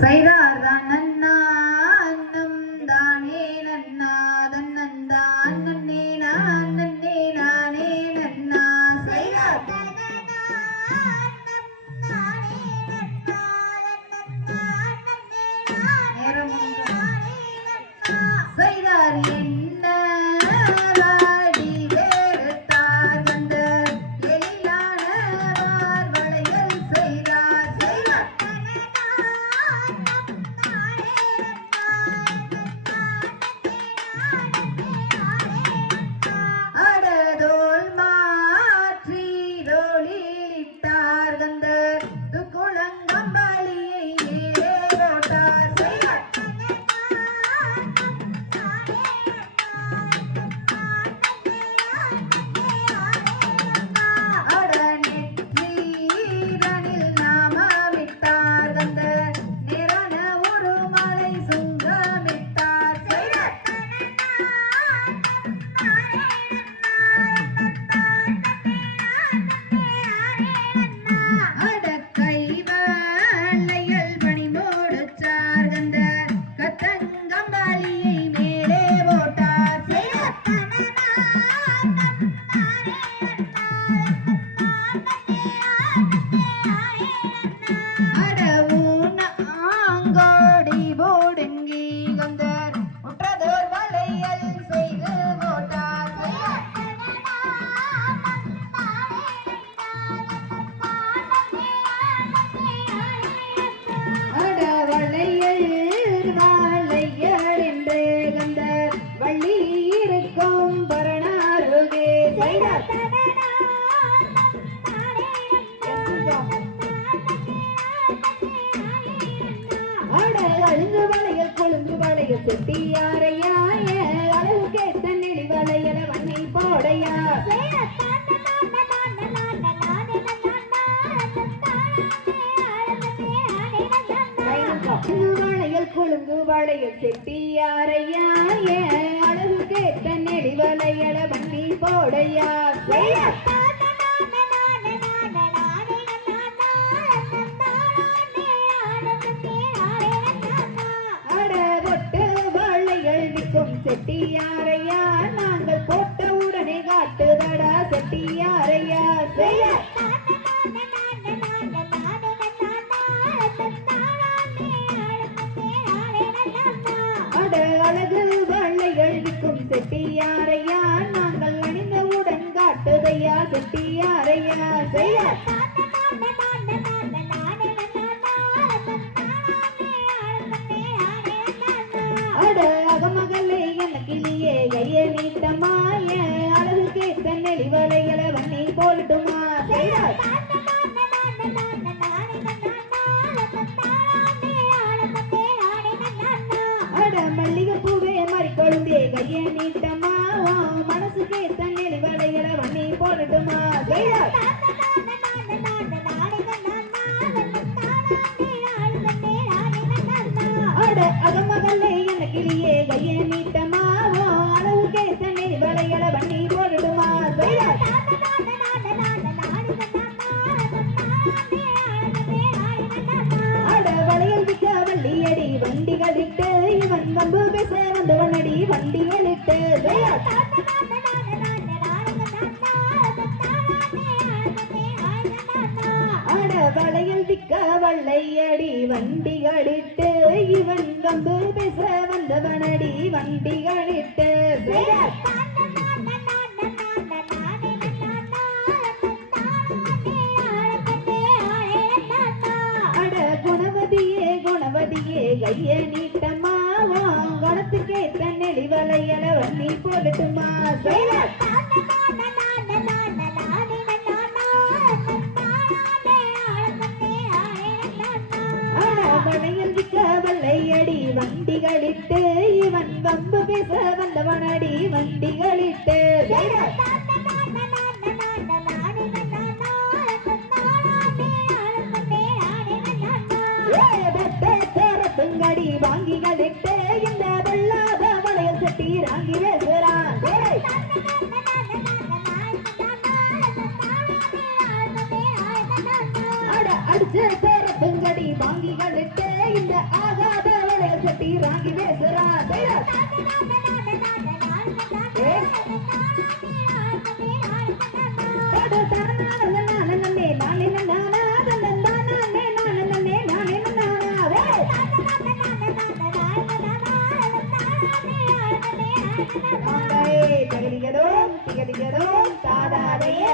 అక్క கொழுந்து வளையல் செட்டியாரையாய அழகு கேட்ட நெளி வளையல வண்ணி போடையா கொழுந்து வளையல் செட்டியாரையாய அழகு கேட்ட நெளி வளையல போடையா? செய்தார் செட்டியாரையா செட்டியாரையா செய்யார் அட அகமகளே எனக்கிளியே கைய நீட்டமாய அழகு கேட்ட நெளி வளையல வண்ணி போடட்டுமா மல்லிகை பூவே மாறி கொழுந்தே கைய நீட்டமா? செய்தார் அட அகமகளே கைய நீட்டமா அழகு கேட்ட வளையல வண்ணி போடட்டுமா செய்தார் அட வளையல் இவன் வம்பு பேச வந்தவனடி வளையல் வள்ளையடி வண்டி வண்டிகளிட்டு இவன் வந்து பேச வந்தவனடி வண்டிகளிட்டு செய்தார் அட குணவதியே குணவதியே கைய நீட்டமாவா கணத்துக்கேத்த நெளி வளையல போடட்டுமா வண்டிகளிட்டு இவன் வம்பு பேச வந்தவனடி வண்டிகளிட்டு. செய்தார் தேரத்துங்கடி வாங்கிகளிட்டு இந்த வெள்ளாத வளையல் சட்டி ராங்கி பேசுறா அட அடிச்ச பேர பெங்கடி வாங்கிகளுக்கு இந்த ஆகாத சரஸ்வதி ராகி வேசரா திகதிகதோ திகதிகதோ சாதாரையே